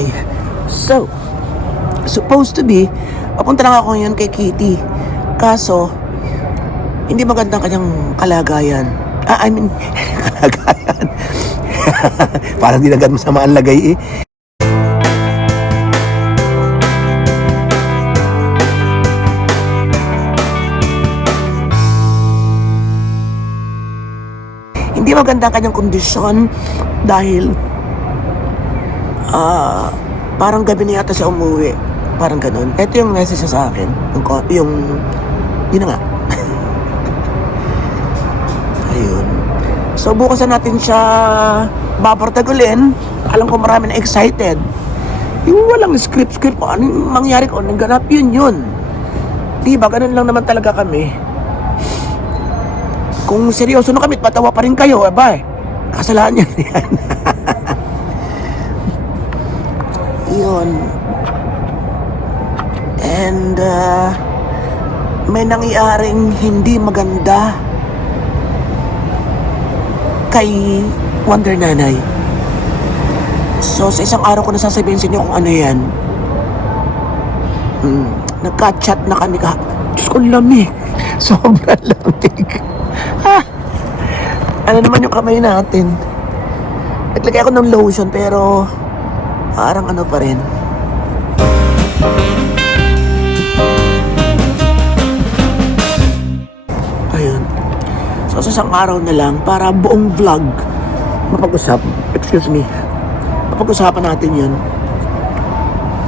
Okay. So, supposed to be, papunta lang ako ngayon kay Kitty. Kaso, hindi magandang kanyang kalagayan. I mean, kalagayan. Parang di na ganun masama ang lagay eh. Hindi maganda ang kanyang kondisyon dahil parang gabi na yata siya umuwi. Parang ganun. Ito yung message sa akin. Yun na nga. Ayun. So bukas na natin siya babartagulin. Alam ko marami na excited. Yung walang script kung anong mangyari ko, nagganap yun. Diba, ganun lang naman talaga kami. Kung seryoso na kami, patawa pa rin kayo, kasalanan yan. Yun. And may nangyaring hindi maganda kay Wonder Nanay. So sa isang araw ko nasasabihin sa inyo kung ano yan. Nagka-chat na kami Diyos ko, lamig. Sobrang lamig. Ano naman yung kamay natin? Naglagay ako ng lotion pero parang ano pa rin. Ayun. So sa isang araw na lang para buong vlog mapag-usapan natin yun.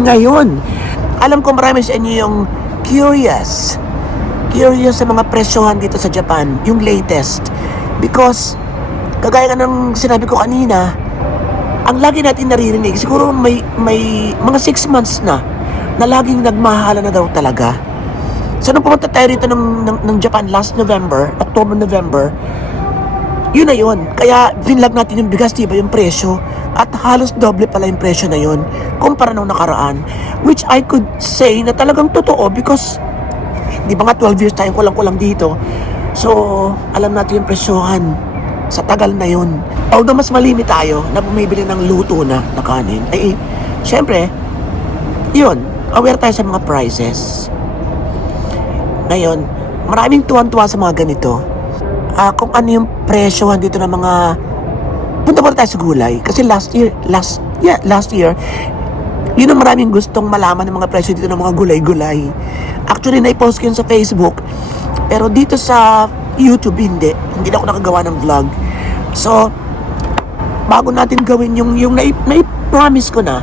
Ngayon, alam ko marami sa inyo yung curious sa mga presyohan dito sa Japan, yung latest. Because, kagaya ka ng sinabi ko kanina, ang lagi natin naririnig, siguro may mga 6 months na laging nagmahala na daw talaga. So, nung pumunta tayo rito ng Japan last October-November, yun na yun. Kaya, vinlog natin yung bigas, diba, yung presyo. At halos doble pala yung presyo na yun kumpara nung nakaraan. Which I could say na talagang totoo because, di ba nga 12 years tayo kulang-kulang dito. So, alam natin yung presyohan sa tagal na yun. Although mas malimi tayo na bumibili ng luto na kanin, syempre, yun, aware tayo sa mga prices. Ngayon, maraming tuwan-tuwa sa mga ganito. Kung ano yung presyohan dito ng mga... Punta muna tayo sa gulay. Kasi last year, yun ang maraming gustong malaman ng mga presyo dito ng mga gulay-gulay. Actually, naipost ko yun sa Facebook. Pero dito sa YouTube, hindi na ako nakagawa ng vlog. So, bago natin gawin yung na-promise ko na,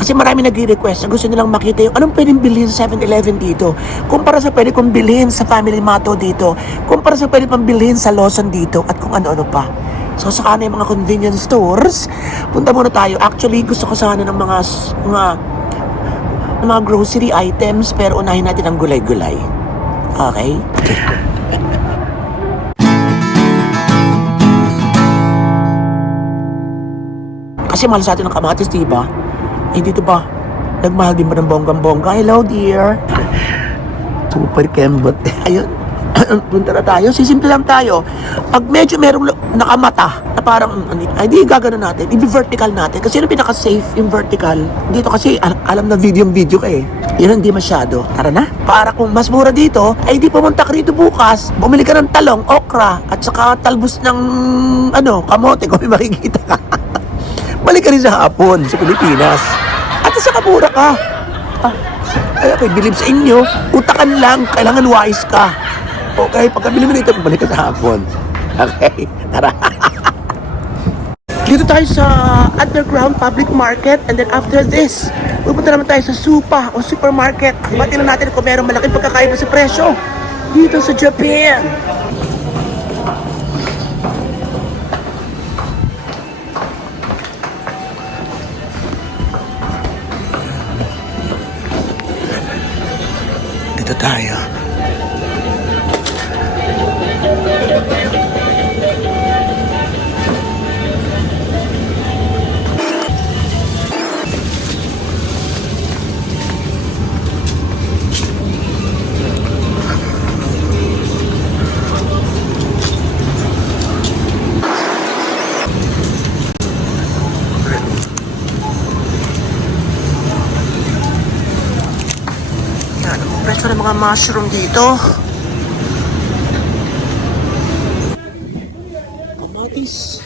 kasi marami nag-request na gusto nilang makita yung anong pwedeng bilhin sa 7-Eleven dito, kumpara sa pwede kong bilhin sa Family Mart dito, kumpara sa pwede pang bilhin sa Lawson dito, at kung ano-ano pa. So, saka na yung mga convenience stores, punta muna tayo. Actually, gusto ko sana ng mga grocery items, pero unahin natin ang gulay-gulay. Okay? Kasi mahal sa atin ng kamatis, diba? Dito ba? Nagmahal din ba ng bonggang-bongga? Hello, dear. Super kembot. Ayun. Punta na tayo. Sisimple lang tayo. Pag medyo merong nakamata na parang, di gagano natin. I-vertical natin. Kasi yun pinaka-safe yung vertical. Dito kasi, alam na video ka eh. Yun hindi masyado. Tara na. Para kung mas mura dito, ay di pumunta ka rito bukas. Bumili ka ng talong, okra, at saka talbos ng, kamote kung may makikita ka. Balik ka rin sa hapon, sa Pilipinas. At sa kamura ka. Ay, okay, bilib sa inyo. Utakan lang, kailangan wise ka. Okay, pagkabili mo nito, balik ka sa hapon. Okay, tara. Dito tayo sa underground public market, and then after this, pupunta naman tayo sa Supa o supermarket. Tingnan natin kung mayroong malaking pagkakaiba sa presyo dito sa Japan. Dito tayo. Presyo ng mga mushroom dito. Kamatis.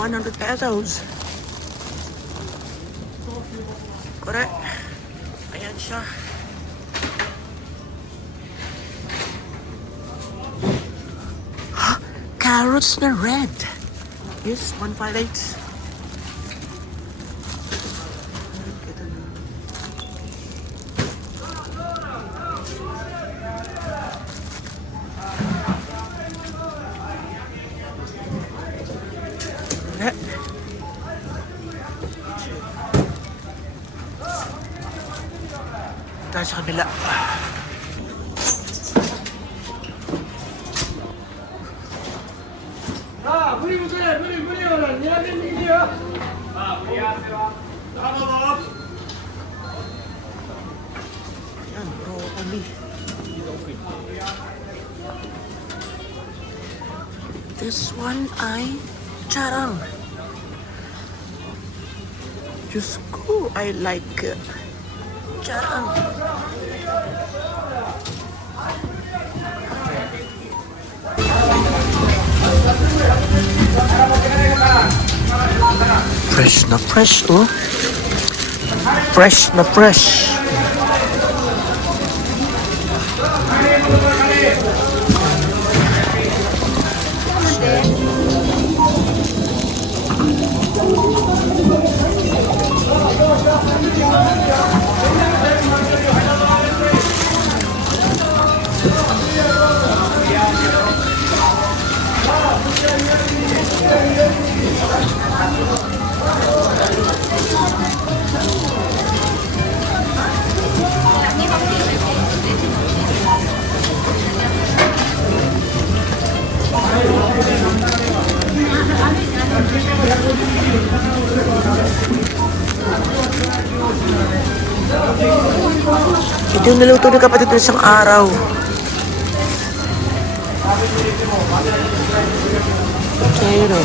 100 pesos. Correct. Ayan siya. Carrots na red. Yes, 158. Tayo sa kabila. Yan, broccoli. This one ay charang. Diyos ko, I like charang. Fresh na fresh, oh. Fresh na fresh. Ito yung naluto ng kapatid ng isang araw. Pero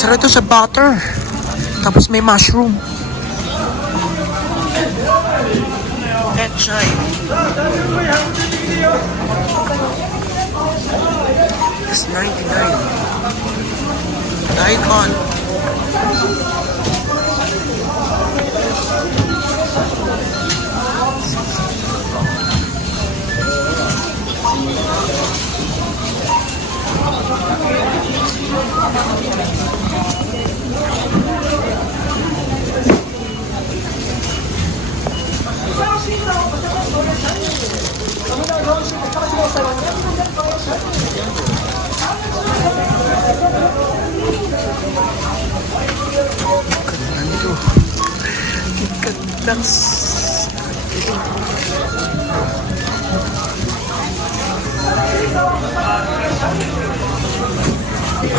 sarap ito sa butter. Tapos may mushroom. Ketchup. It's 99. Daikon. Ikat-las.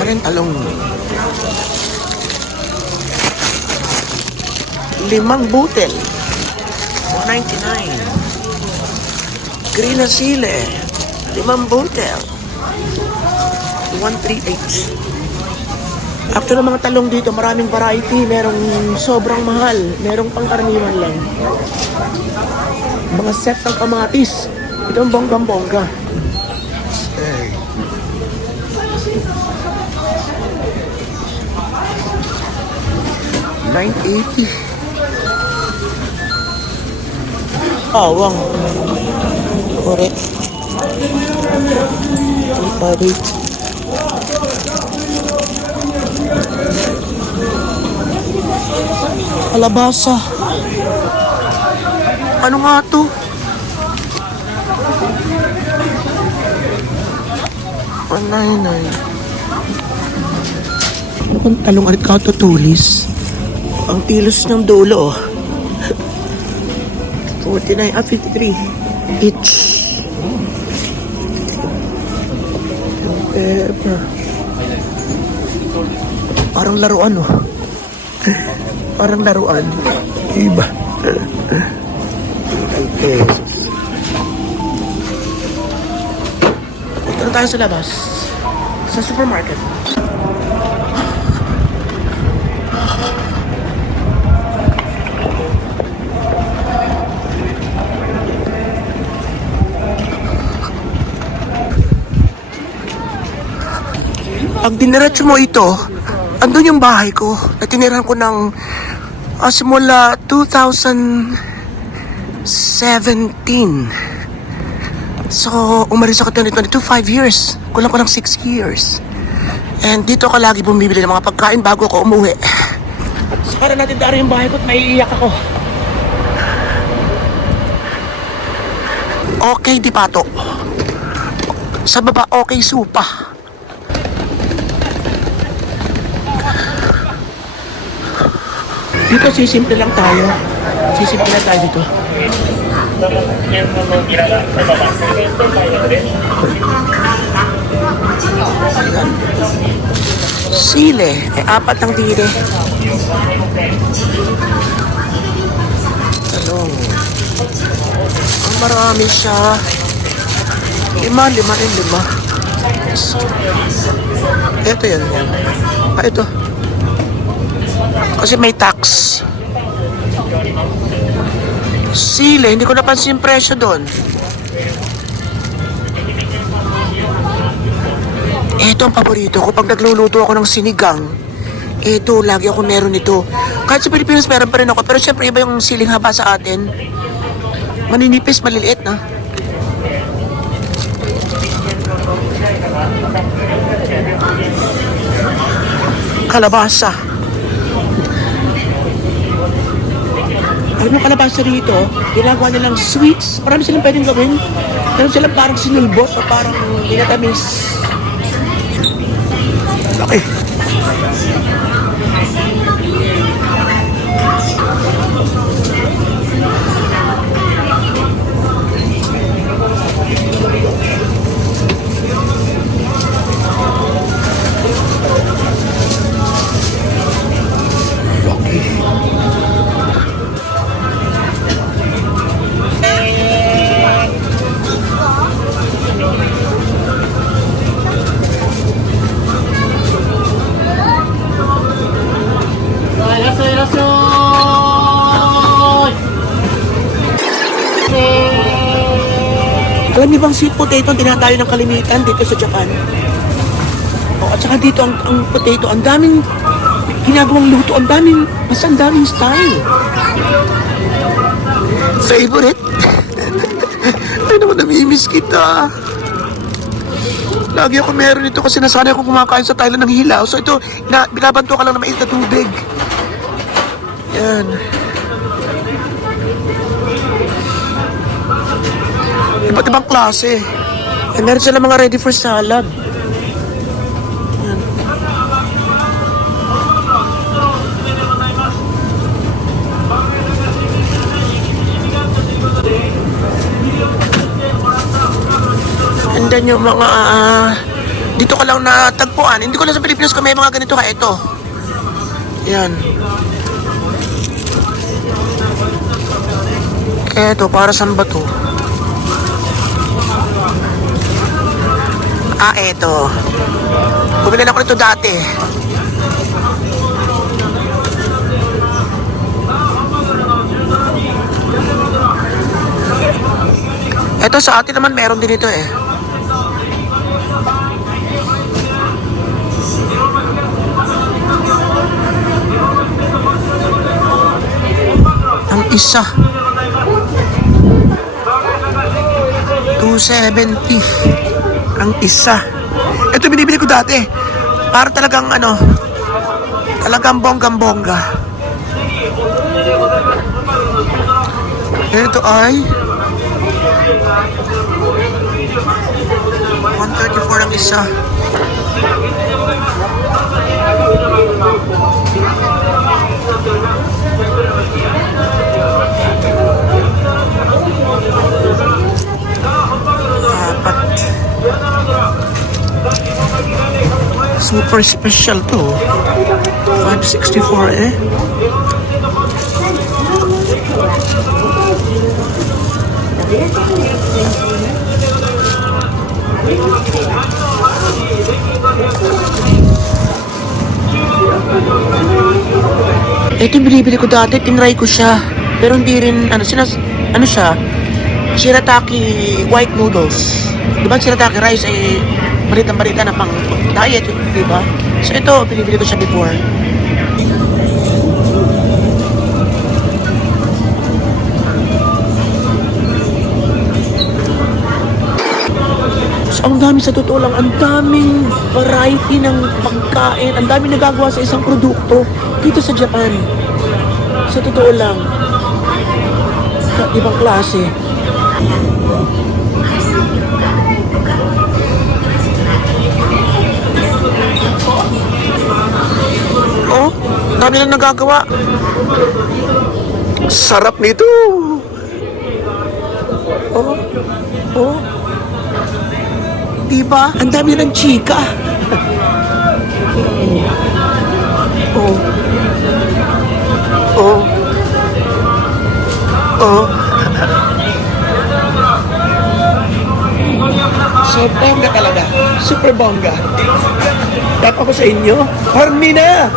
Alin along. 5 butel. 199. Green na sile. 5 butel. 138. After ng mga talong dito, maraming variety. Merong sobrang mahal. Merong pangkaraniwan lang. Mga set ng kamatis. Ito ang bonggang-bongga. Hey. $9.80. Awang. Correct. 358. Kalabasa. Ano nga to? $199. Kung talong arit ka tutulis. Ang tilos ng dulo. 49 at 53 each. Parang laruan, oh. Parang laruan. Iba. Ay, pesos. Ito na tayo sa labas. Sa supermarket. Pag diniretso mo ito, andun yung bahay ko na tinirahan ko ng simula 2017. So, umalis ako 2022, 5 years. Kulang ko ng 6 years. And dito ako lagi bumibili ng mga pagkain bago ako umuwi. So, para natin dari yung bahay ko at maiiyak ako. Okay, Dipato. Sa baba, okay, Supa. Dito sisimple lang tayo. Sisimple lang tayo dito. Sile. Apat ang tire. Talong. Ang marami siya. 5. Ito yan. Ito. Kasi may tax. Sile, hindi ko napansin yung presyo doon. Ito ang paborito ko pag nagluluto ako ng sinigang. Ito, lagi ako meron nito. Kahit sa Pilipinas meron pa rin ako. Pero syempre iba yung siling haba sa atin. Maninipis, maliliit na. Kalabasa. Alam mo kalabasa rito, ginagawa nilang sweets. Marami silang pwedeng gawin. Meron silang parang sinulbot o parang ginatamis. Laki. Alam niyo bang sweet potato ang tinatayo ng kalimitan dito sa Japan? O, at saka dito ang potato, ang daming ginagawang luto, ang daming style. Favorite? Ay naman, namimiss kita. Lagi ako meron ito kasi nasanay akong kumakain sa Thailand ng hilaw. So ito, binabanto ka lang na mainit na tubig. Yan. Iba't ibang klase. And meron sila mga ready for salad. Yan. And then yung mga dito ko lang natagpuan. Hindi ko lang sa Pilipinas kung may mga ganito ka. Ito. Yan. Eto, para saan ba to? Ah, eto. Bumili na ako nito dati. Eto, sa atin naman meron din ito eh. Ang isa. 270. Ang isa. Ito binibili ko dati. Para talagang ano, talagang bonggang-bongga. Ito ay 134 ang isa. Apat. Super special to. 564 eh. Ito yung binibili ko dati, tinry ko siya. Pero hindi rin, ano siya, shirataki white noodles. Diba shirataki rice ay balita na pang diet, diba? So ito, binibili ko siya before. So, ang dami sa totoo lang, ang daming variety ng pagkain, ang daming nagagawa sa isang produkto dito sa Japan. Sa totoo lang, ibang klase. Oh, dami lang nagagawa. Sarap nito. Oh, oh. Diba? Ang dami ng chika. Oh. Oh. Oh. So, bongga talaga. Super bongga. Tap ako sa inyo. Horny na!